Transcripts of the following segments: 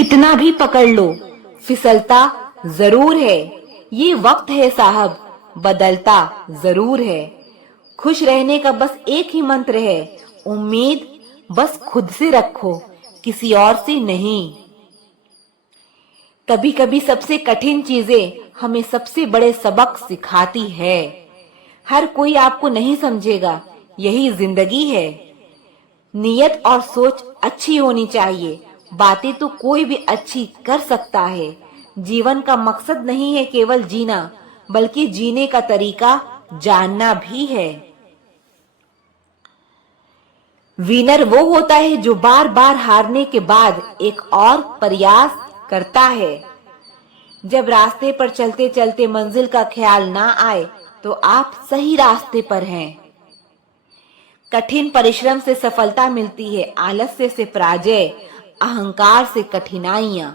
कितना भी पकड़ लो फिसलता जरूर है। ये वक्त है साहब, बदलता जरूर है। खुश रहने का बस एक ही मंत्र है, उम्मीद बस खुद से रखो, किसी और से नहीं। कभी कभी सबसे कठिन चीजें हमें सबसे बड़े सबक सिखाती है। हर कोई आपको नहीं समझेगा, यही जिंदगी है। नियत और सोच अच्छी होनी चाहिए, बातें तो कोई भी अच्छी कर सकता है। जीवन का मकसद नहीं है केवल जीना, बल्कि जीने का तरीका जानना भी है। विनर वो होता है जो बार बार हारने के बाद एक और प्रयास करता है। जब रास्ते पर चलते चलते मंजिल का ख्याल ना आए तो आप सही रास्ते पर हैं। कठिन परिश्रम से सफलता मिलती है, आलस्य से पराजय, अहंकार से कठिनाइयां।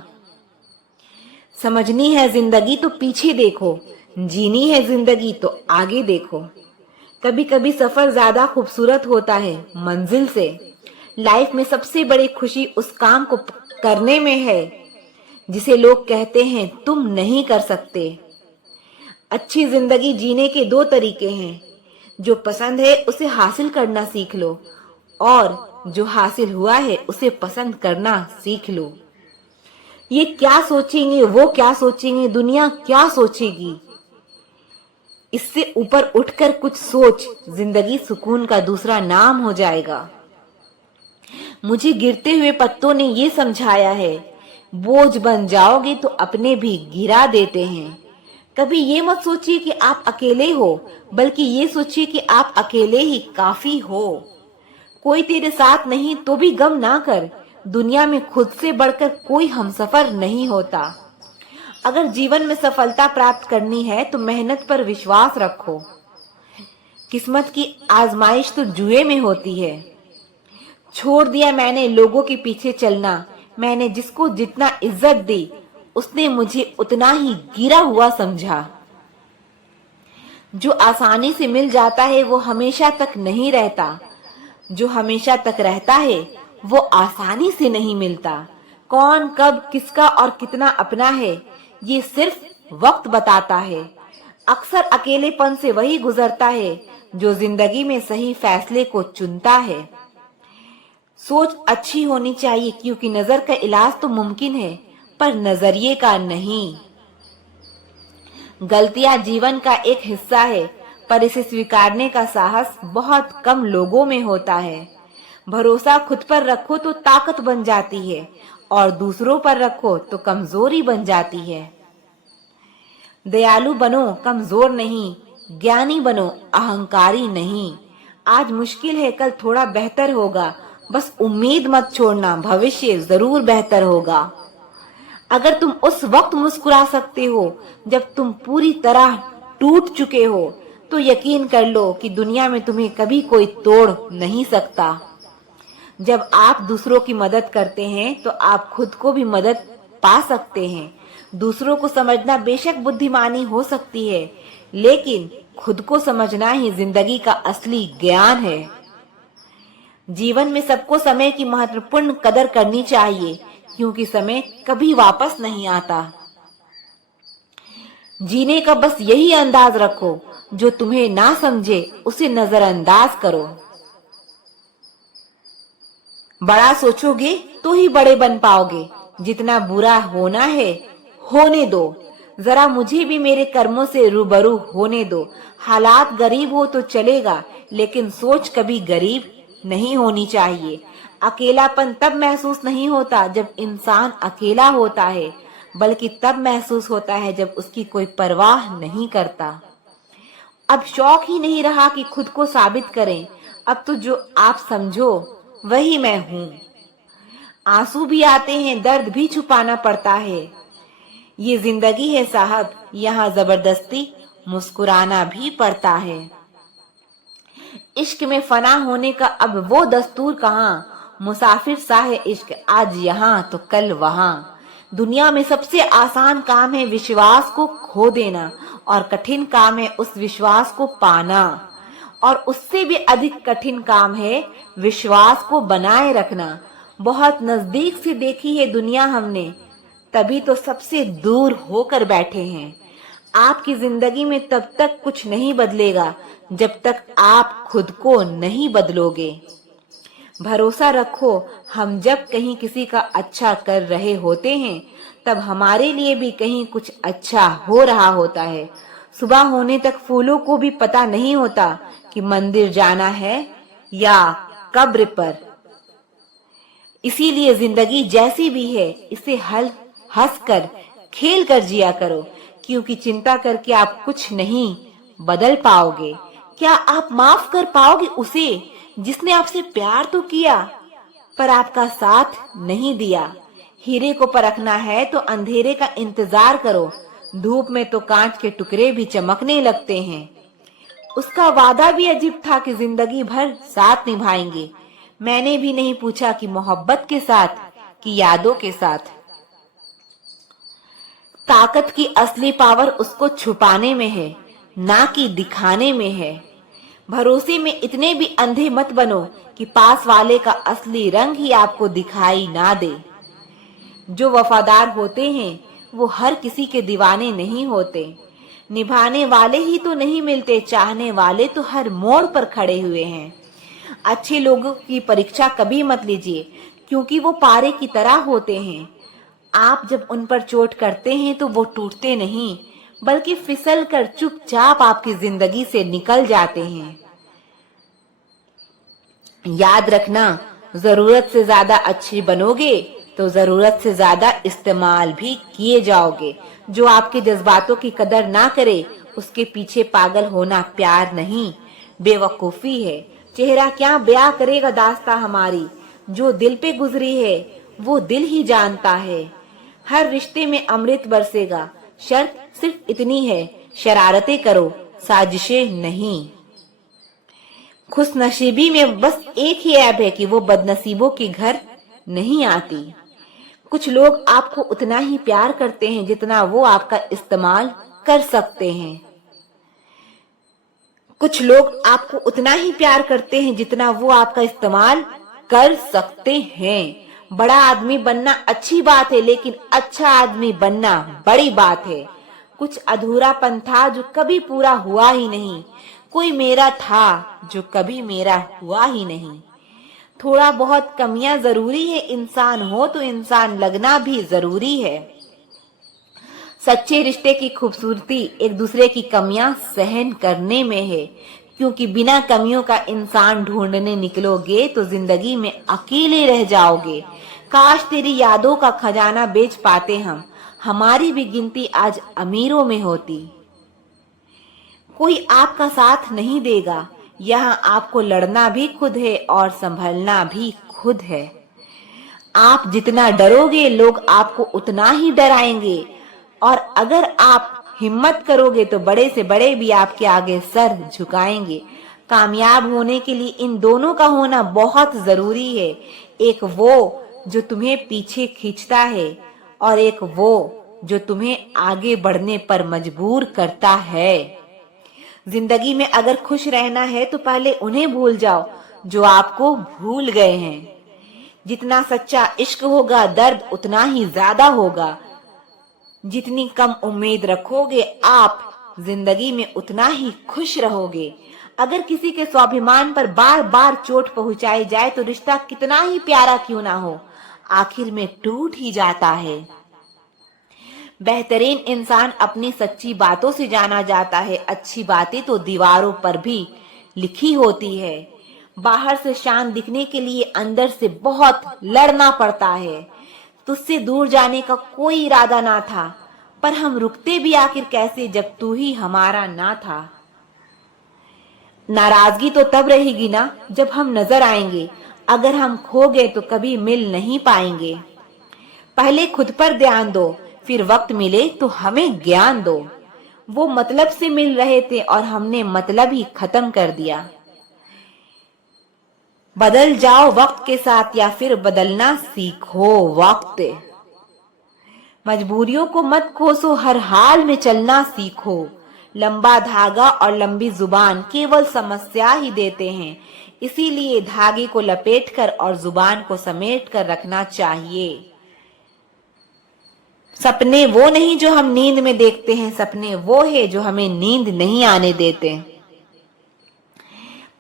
समझनी है जिंदगी तो पीछे देखो, जीनी है जिंदगी तो आगे देखो। कभी कभी सफर ज्यादा खूबसूरत होता है मंजिल से। लाइफ में सबसे बड़ी खुशी उस काम को करने में है जिसे लोग कहते हैं तुम नहीं कर सकते। अच्छी जिंदगी जीने के दो तरीके हैं, जो पसंद है उसे हासिल करना सीख लो और जो हासिल हुआ है उसे पसंद करना सीख लो। ये क्या सोचेंगे, वो क्या सोचेंगे, दुनिया क्या सोचेगी, इससे ऊपर उठकर कुछ सोच, जिंदगी सुकून का दूसरा नाम हो जाएगा। मुझे गिरते हुए पत्तों ने ये समझाया है, बोझ बन जाओगे तो अपने भी गिरा देते हैं। कभी ये मत सोचिए कि आप अकेले हो, बल्कि ये सोचिए कि आप अकेले ही काफी हो। कोई तेरे साथ नहीं तो भी गम ना कर, दुनिया में खुद से बढ़कर कोई हमसफर नहीं होता। अगर जीवन में सफलता प्राप्त करनी है तो मेहनत पर विश्वास रखो। किस्मत की आजमाइश तो जुए में होती है। छोड़ दिया मैंने लोगों के पीछे चलना, मैंने जिसको जितना इज्जत दी उसने मुझे उतना ही गिरा हुआ समझा। जो आसानी से मिल जाता है वो हमेशा तक नहीं रहता, जो हमेशा तक रहता है वो आसानी से नहीं मिलता। कौन कब किसका और कितना अपना है ये सिर्फ वक्त बताता है। अक्सर अकेलेपन से वही गुजरता है जो जिंदगी में सही फैसले को चुनता है। सोच अच्छी होनी चाहिए क्योंकि नजर का इलाज तो मुमकिन है पर नजरिए का नहीं। गलतियां जीवन का एक हिस्सा है पर इसे स्वीकारने का साहस बहुत कम लोगों में होता है। भरोसा खुद पर रखो तो ताकत बन जाती है और दूसरों पर रखो तो कमजोरी बन जाती है। दयालु बनो, कमजोर नहीं। ज्ञानी बनो, अहंकारी नहीं। आज मुश्किल है, कल थोड़ा बेहतर होगा। बस उम्मीद मत छोड़ना, भविष्य जरूर बेहतर होगा। अगर तुम उस वक्त मुस्कुरा सकते हो जब तुम पूरी तरह टूट चुके हो तो यकीन कर लो कि दुनिया में तुम्हें कभी कोई तोड़ नहीं सकता। जब आप दूसरों की मदद करते हैं तो आप खुद को भी मदद पा सकते हैं। दूसरों को समझना बेशक बुद्धिमानी हो सकती है, लेकिन खुद को समझना ही जिंदगी का असली ज्ञान है। जीवन में सबको समय की महत्वपूर्ण कदर करनी चाहिए क्योंकि समय कभी वापस नहीं आता। जीने का बस यही अंदाज रखो, जो तुम्हें ना समझे उसे नजरअंदाज करो। बड़ा सोचोगे तो ही बड़े बन पाओगे। जितना बुरा होना है होने दो, जरा मुझे भी मेरे कर्मों से रूबरू होने दो। हालात गरीब हो तो चलेगा, लेकिन सोच कभी गरीब नहीं होनी चाहिए। अकेलापन तब महसूस नहीं होता जब इंसान अकेला होता है, बल्कि तब महसूस होता है जब उसकी कोई परवाह नहीं करता। अब शौक ही नहीं रहा कि खुद को साबित करें, अब तो जो आप समझो वही मैं हूँ। आंसू भी आते हैं, दर्द भी छुपाना पड़ता है। ये जिंदगी है साहब, यहाँ जबरदस्ती मुस्कुराना भी पड़ता है। इश्क में फना होने का अब वो दस्तूर कहाँ, मुसाफिर सा है इश्क आज यहाँ तो कल वहाँ। दुनिया में सबसे आसान काम है विश्वास को खो देना और कठिन काम है उस विश्वास को पाना, और उससे भी अधिक कठिन काम है विश्वास को बनाए रखना। बहुत नजदीक से देखी है दुनिया हमने, तभी तो सबसे दूर होकर बैठे हैं। आपकी जिंदगी में तब तक कुछ नहीं बदलेगा जब तक आप खुद को नहीं बदलोगे। भरोसा रखो, हम जब कहीं किसी का अच्छा कर रहे होते हैं तब हमारे लिए भी कहीं कुछ अच्छा हो रहा होता है। सुबह होने तक फूलों को भी पता नहीं होता कि मंदिर जाना है या कब्र पर। इसीलिए जिंदगी जैसी भी है इसे हंस कर खेल कर जिया करो, क्योंकि चिंता करके आप कुछ नहीं बदल पाओगे। क्या आप माफ कर पाओगे उसे जिसने आपसे प्यार तो किया पर आपका साथ नहीं दिया? हीरे को परखना है तो अंधेरे का इंतजार करो, धूप में तो कांच के टुकड़े भी चमकने लगते हैं। उसका वादा भी अजीब था कि जिंदगी भर साथ निभाएंगे। मैंने भी नहीं पूछा कि मोहब्बत के साथ कि यादों के साथ। ताकत की असली पावर उसको छुपाने में है, ना कि दिखाने में है। भरोसे में इतने भी अंधे मत बनो कि पास वाले का असली रंग ही आपको दिखाई ना दे। जो वफादार होते हैं वो हर किसी के दीवाने नहीं होते। निभाने वाले ही तो नहीं मिलते, चाहने वाले तो हर मोड़ पर खड़े हुए हैं। अच्छे लोगों की परीक्षा कभी मत लीजिए, क्योंकि वो पारे की तरह होते हैं। आप जब उन पर चोट करते हैं तो वो टूटते नहीं, बल्कि फिसल कर चुपचाप आपकी जिंदगी से निकल जाते हैं। याद रखना, जरूरत से ज्यादा अच्छी बनोगे तो जरूरत से ज्यादा इस्तेमाल भी किए जाओगे। जो आपके जज्बातों की कदर ना करे उसके पीछे पागल होना प्यार नहीं, बेवकूफी है। चेहरा क्या बयां करेगा दास्तां हमारी, जो दिल पे गुजरी है वो दिल ही जानता है। हर रिश्ते में अमृत बरसेगा, शर्त सिर्फ इतनी है, शरारतें करो, साजिशें नहीं। खुशनसीबी में बस एक ही ऐब है कि वो बदनसीबों के घर नहीं आती। कुछ लोग आपको उतना ही प्यार करते हैं जितना वो आपका इस्तेमाल कर सकते हैं। कुछ लोग आपको उतना ही प्यार करते हैं जितना वो आपका इस्तेमाल कर सकते हैं। बड़ा आदमी बनना अच्छी बात है, लेकिन अच्छा आदमी बनना बड़ी बात है। कुछ अधूरापन था जो कभी पूरा हुआ ही नहीं, कोई मेरा था जो कभी मेरा हुआ ही नहीं। थोड़ा बहुत कमियां जरूरी है, इंसान हो तो इंसान लगना भी जरूरी है। सच्चे रिश्ते की खूबसूरती एक दूसरे की कमियां सहन करने में है, क्योंकि बिना कमियों का इंसान ढूंढने निकलोगे तो जिंदगी में अकेले रह जाओगे। काश तेरी यादों का खजाना बेच पाते हम, हमारी भी गिनती आज अमीरों में होती। कोई आपका साथ नहीं देगा, यहाँ आपको लड़ना भी खुद है और संभलना भी खुद है। आप जितना डरोगे लोग आपको उतना ही डराएंगे, और अगर आप हिम्मत करोगे तो बड़े से बड़े भी आपके आगे सर झुकाएंगे। कामयाब होने के लिए इन दोनों का होना बहुत जरूरी है, एक वो जो तुम्हें पीछे खींचता है और एक वो जो तुम्हें आगे बढ़ने पर मजबूर करता है। जिंदगी में अगर खुश रहना है तो पहले उन्हें भूल जाओ जो आपको भूल गए हैं। जितना सच्चा इश्क होगा दर्द उतना ही ज्यादा होगा। जितनी कम उम्मीद रखोगे आप जिंदगी में उतना ही खुश रहोगे। अगर किसी के स्वाभिमान पर बार बार चोट पहुंचाई जाए तो रिश्ता कितना ही प्यारा क्यों ना हो, आखिर में टूट ही जाता है। बेहतरीन इंसान अपनी सच्ची बातों से जाना जाता है। अच्छी बातें तो दीवारों पर भी लिखी होती है। बाहर से शान दिखने के लिए अंदर से बहुत लड़ना पड़ता है। तुझसे दूर जाने का कोई इरादा ना था, पर हम रुकते भी आखिर कैसे जब तू ही हमारा ना था। नाराजगी तो तब रहेगी ना जब हम नजर आएंगे, अगर हम खो गए तो कभी मिल नहीं पाएंगे। पहले खुद पर ध्यान दो, फिर वक्त मिले तो हमें ज्ञान दो। वो मतलब से मिल रहे थे और हमने मतलब ही खत्म कर दिया। बदल जाओ वक्त के साथ या फिर बदलना सीखो वक्त। मजबूरियों को मत कोसो, हर हाल में चलना सीखो। लंबा धागा और लंबी जुबान केवल समस्या ही देते हैं, इसीलिए धागे को लपेटकर और जुबान को समेट कर रखना चाहिए। सपने वो नहीं जो हम नींद में देखते हैं, सपने वो है जो हमें नींद नहीं आने देते।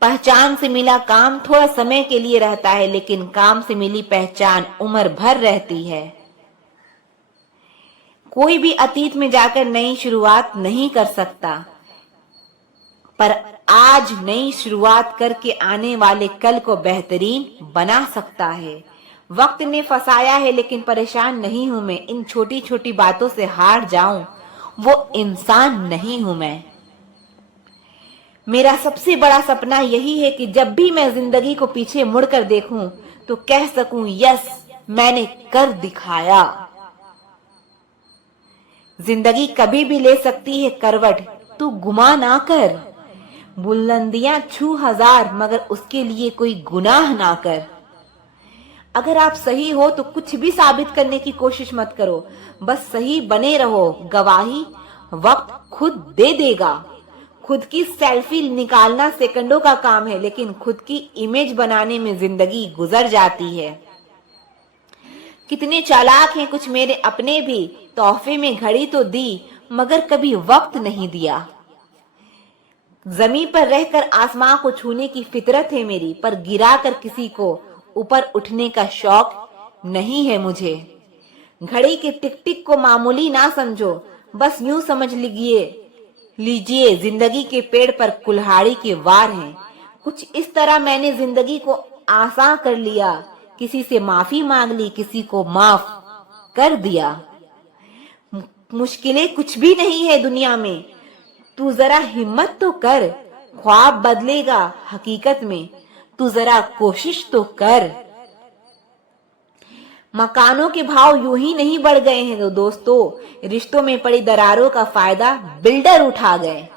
पहचान से मिला काम थोड़ा समय के लिए रहता है, लेकिन काम से मिली पहचान उम्र भर रहती है। कोई भी अतीत में जाकर नई शुरुआत नहीं कर सकता, पर आज नई शुरुआत करके आने वाले कल को बेहतरीन बना सकता है। वक्त ने फंसाया है, लेकिन परेशान नहीं हूं मैं। इन छोटी छोटी बातों से हार जाऊं, वो इंसान नहीं हूं मैं। मेरा सबसे बड़ा सपना यही है कि जब भी मैं जिंदगी को पीछे मुड़कर देखूं तो कह सकूं, यस, मैंने कर दिखाया। जिंदगी कभी भी ले सकती है करवट, तू गुमा ना कर। बुलंदियां छू हजार, मगर उसके लिए कोई गुनाह ना कर। अगर आप सही हो तो कुछ भी साबित करने की कोशिश मत करो, बस सही बने रहो। गवाही वक्त खुद दे देगा। खुद की सेल्फी निकालना सेकंडों का काम है, लेकिन खुद की इमेज बनाने में जिंदगी गुजर जाती है। कितने चालाक हैं कुछ मेरे अपने भी, तोहफे में घड़ी तो दी, मगर कभी वक्त नहीं दिया। जमीन पर रहकर आसमां को छूने की फितरत है मेरी, पर गिराकर किसी को ऊपर उठने का शौक नहीं है मुझे। घड़ी के टिक टिक को मामूली ना समझो, बस यूं समझ लीजिए जिंदगी के पेड़ पर कुल्हाड़ी के वार हैं। कुछ इस तरह मैंने जिंदगी को आसान कर लिया, किसी से माफी मांग ली, किसी को माफ कर दिया। मुश्किलें कुछ भी नहीं है दुनिया में, तू जरा हिम्मत तो कर। ख्वाब बदलेगा हकीकत में, तू जरा कोशिश तो कर। मकानों के भाव यूं ही नहीं बढ़ गए हैं दोस्तों, रिश्तों में पड़ी दरारों का फायदा बिल्डर उठा गए।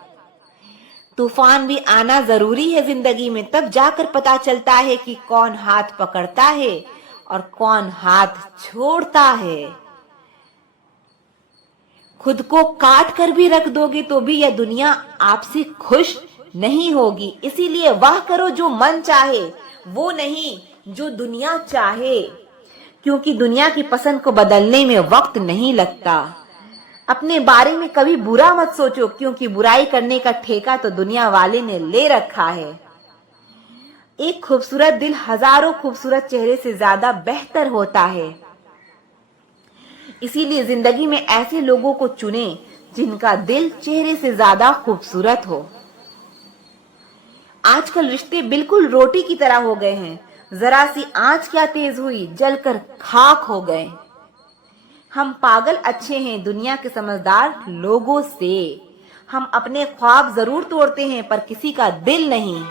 तूफान भी आना जरूरी है जिंदगी में, तब जाकर पता चलता है कि कौन हाथ पकड़ता है और कौन हाथ छोड़ता है। खुद को काट कर भी रख दोगे तो भी यह दुनिया आपसे खुश नहीं होगी। इसीलिए वह करो जो मन चाहे, वो नहीं जो दुनिया चाहे, क्योंकि दुनिया की पसंद को बदलने में वक्त नहीं लगता। अपने बारे में कभी बुरा मत सोचो, क्योंकि बुराई करने का ठेका तो दुनिया वाले ने ले रखा है। एक खूबसूरत दिल हजारों खूबसूरत चेहरे से ज्यादा बेहतर होता है। इसीलिए जिंदगी में ऐसे लोगों को चुने जिनका दिल चेहरे से ज्यादा खूबसूरत हो। आजकल रिश्ते बिल्कुल रोटी की तरह हो गए हैं, जरा सी आंच क्या तेज हुई, जलकर खाक हो गए। हम पागल अच्छे हैं दुनिया के समझदार लोगों से। हम अपने ख्वाब जरूर तोड़ते हैं, पर किसी का दिल नहीं।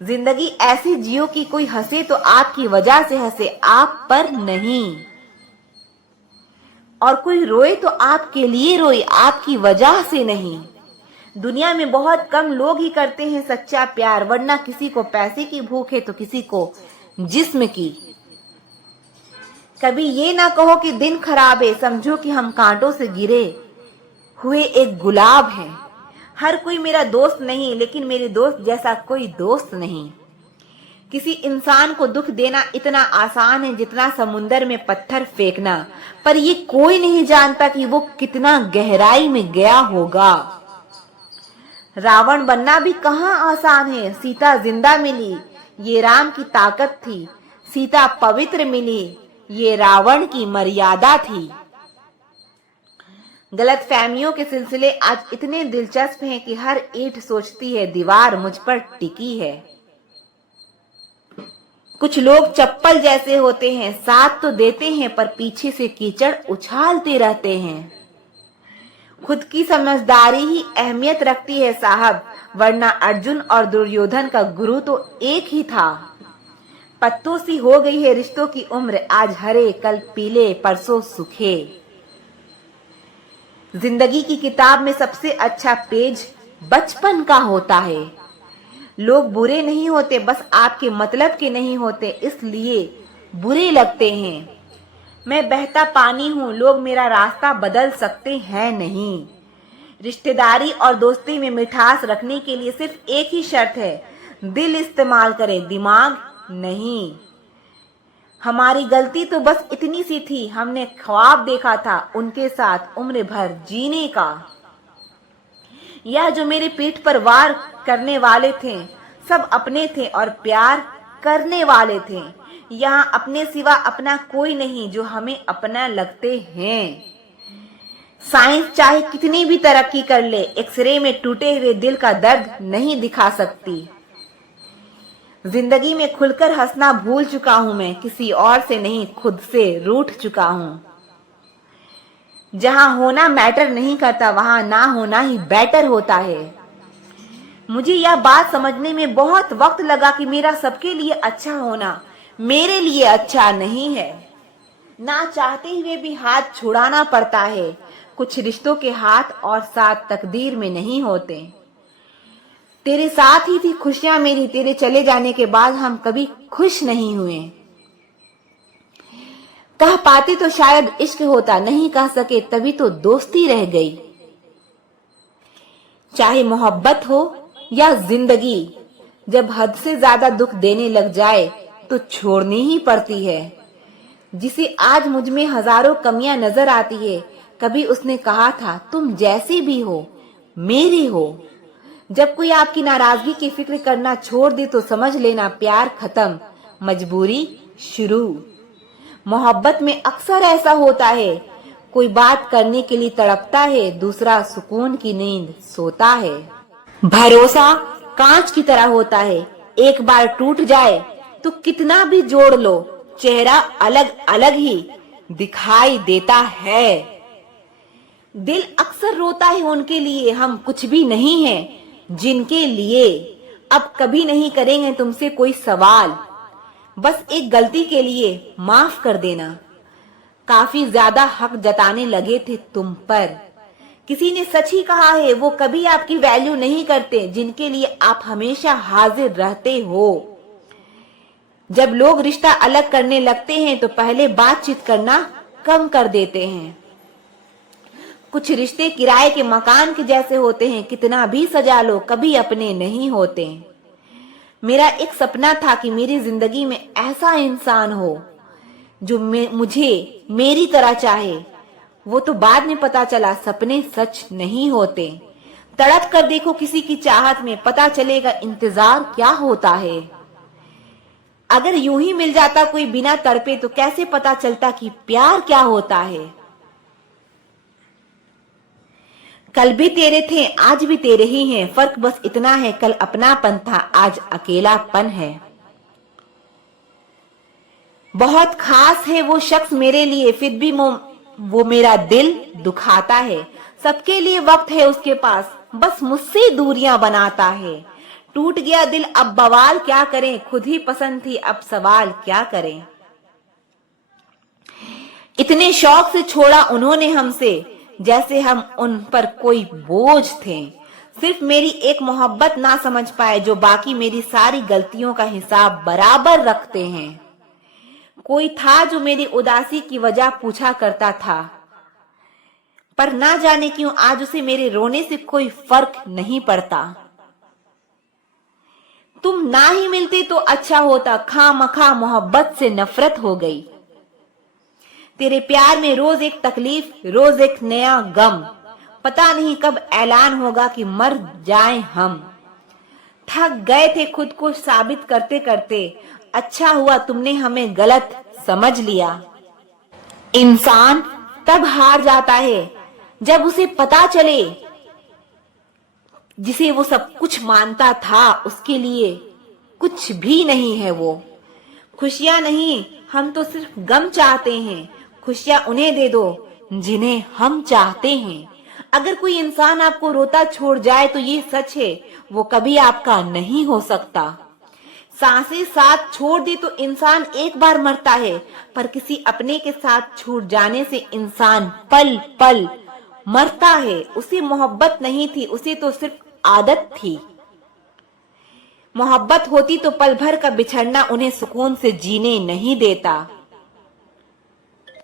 जिंदगी ऐसी जियो कि कोई हंसे तो आपकी वजह से हंसे, आप पर नहीं। और कोई रोए तो आपके लिए रोए, आपकी वजह से नहीं। दुनिया में बहुत कम लोग ही करते हैं सच्चा प्यार, वरना किसी को पैसे की भूख है तो किसी को जिस्म की। कभी ये ना कहो कि दिन खराब है, समझो कि हम कांटों से गिरे हुए एक गुलाब हैं। हर कोई मेरा दोस्त नहीं, लेकिन मेरे दोस्त जैसा कोई दोस्त नहीं। किसी इंसान को दुख देना इतना आसान है जितना समुंदर में पत्थर फेंकना, पर ये कोई नहीं जानता कि वो कितना गहराई में गया होगा। रावण बनना भी कहाँ आसान है। सीता जिंदा मिली, ये राम की ताकत थी। सीता पवित्र मिली, ये रावण की मर्यादा थी। गलतफहमियों के सिलसिले आज इतने दिलचस्प हैं कि हर ईंट सोचती है दीवार मुझ पर टिकी है। कुछ लोग चप्पल जैसे होते हैं, साथ तो देते हैं पर पीछे से कीचड़ उछालते रहते हैं। खुद की समझदारी ही अहमियत रखती है साहब, वरना अर्जुन और दुर्योधन का गुरु तो एक ही था। पत्तों सी हो गई है रिश्तों की उम्र, आज हरे कल पीले परसों सूखे। जिंदगी की किताब में सबसे अच्छा पेज बचपन का होता है। लोग बुरे नहीं होते, बस आपके मतलब के नहीं होते, इसलिए बुरे लगते हैं। मैं बहता पानी हूँ, लोग मेरा रास्ता बदल सकते हैं नहीं। रिश्तेदारी और दोस्ती में मिठास रखने के लिए सिर्फ एक ही शर्त है, दिल इस्तेमाल करें, दिमाग नहीं। हमारी गलती तो बस इतनी सी थी, हमने ख्वाब देखा था उनके साथ उम्र भर जीने का। यह जो मेरे पीठ पर वार करने वाले थे सब अपने थे और प्यार करने वाले थे। यहाँ अपने सिवा अपना कोई नहीं जो हमें अपना लगते हैं। साइंस चाहे कितनी भी तरक्की कर ले, एक्सरे में टूटे हुए दिल का दर्द नहीं दिखा सकती। जिंदगी में खुलकर हंसना भूल चुका हूं मैं, किसी और से नहीं खुद से रूठ चुका हूं। जहां होना मैटर नहीं करता वहां ना होना ही बेटर होता है। मुझे यह बात समझने में बहुत वक्त लगा कि मेरा सबके लिए अच्छा होना मेरे लिए अच्छा नहीं है। ना चाहते हुए भी हाथ छुड़ाना पड़ता है। कुछ रिश्तों के हाथ और साथ तकदीर में नहीं होते। तेरे साथ ही थी खुशियां मेरी, तेरे चले जाने के बाद हम कभी खुश नहीं हुए। कह पाते तो शायद इश्क होता, नहीं कह सके तभी तो दोस्ती रह गई। चाहे मोहब्बत हो या जिंदगी, जब हद से ज्यादा दुख देने लग जाए तो छोड़नी ही पड़ती है। जिसे आज मुझ में हजारों कमियां नजर आती है, कभी उसने कहा था तुम जैसी भी हो मेरी हो। जब कोई आपकी नाराजगी की फिक्र करना छोड़ दे तो समझ लेना प्यार खत्म, मजबूरी शुरू। मोहब्बत में अक्सर ऐसा होता है, कोई बात करने के लिए तड़पता है, दूसरा सुकून की नींद सोता है। भरोसा कांच की तरह होता है, एक बार टूट जाए तो कितना भी जोड़ लो चेहरा अलग अलग ही दिखाई देता है। दिल अक्सर रोता है उनके लिए हम कुछ भी नहीं हैं, जिनके लिए अब कभी नहीं करेंगे तुमसे कोई सवाल। बस एक गलती के लिए माफ कर देना। काफी ज्यादा हक जताने लगे थे तुम पर। किसी ने सच ही कहा है, वो कभी आपकी वैल्यू नहीं करते जिनके लिए आप हमेशा हाजिर रहते हो। जब लोग रिश्ता अलग करने लगते हैं तो पहले बातचीत करना कम कर देते हैं। कुछ रिश्ते किराए के मकान के जैसे होते हैं, कितना भी सजा लो कभी अपने नहीं होते। मेरा एक सपना था कि मेरी जिंदगी में ऐसा इंसान हो जो मुझे मेरी तरह चाहे। वो तो बाद में पता चला सपने सच नहीं होते। तड़प कर देखो किसी की चाहत में, पता चलेगा इंतजार क्या होता है। अगर यूं ही मिल जाता कोई बिना तड़पे तो कैसे पता चलता कि प्यार क्या होता है। कल भी तेरे थे आज भी तेरे ही हैं, फर्क बस इतना है कल अपनापन था आज अकेलापन है। बहुत खास है वो शख्स मेरे लिए, फिर भी वो मेरा दिल दुखाता है। सबके लिए वक्त है उसके पास, बस मुझसे दूरियां बनाता है। टूट गया दिल अब बवाल क्या करें, खुद ही पसंद थी अब सवाल क्या करें। इतने शौक से छोड़ा उन्होंने हमसे जैसे हम उन पर कोई बोझ थे। सिर्फ मेरी एक मोहब्बत ना समझ पाए जो बाकी मेरी सारी गलतियों का हिसाब बराबर रखते हैं। कोई था जो मेरी उदासी की वजह पूछा करता था, पर ना जाने क्यों आज उसे मेरे रोने से कोई फर्क नहीं पड़ता। तुम ना ही मिलते तो अच्छा होता, खामखा मोहब्बत से नफरत हो गई। तेरे प्यार में रोज एक तकलीफ रोज एक नया गम, पता नहीं कब ऐलान होगा कि मर जाएं हम। थक गए थे खुद को साबित करते करते, अच्छा हुआ तुमने हमें गलत समझ लिया। इंसान तब हार जाता है जब उसे पता चले जिसे वो सब कुछ मानता था उसके लिए कुछ भी नहीं है वो। खुशियां नहीं हम तो सिर्फ गम चाहते हैं, खुशियां उन्हें दे दो जिन्हें हम चाहते हैं। अगर कोई इंसान आपको रोता छोड़ जाए तो ये सच है वो कभी आपका नहीं हो सकता। सांसें साथ छोड़ दे तो इंसान एक बार मरता है, पर किसी अपने के साथ छूट जाने से इंसान पल पल मरता है। उसे मोहब्बत नहीं थी, उसे तो सिर्फ आदत थी। मोहब्बत होती तो पल भर का बिछड़ना उन्हें सुकून से जीने नहीं देता।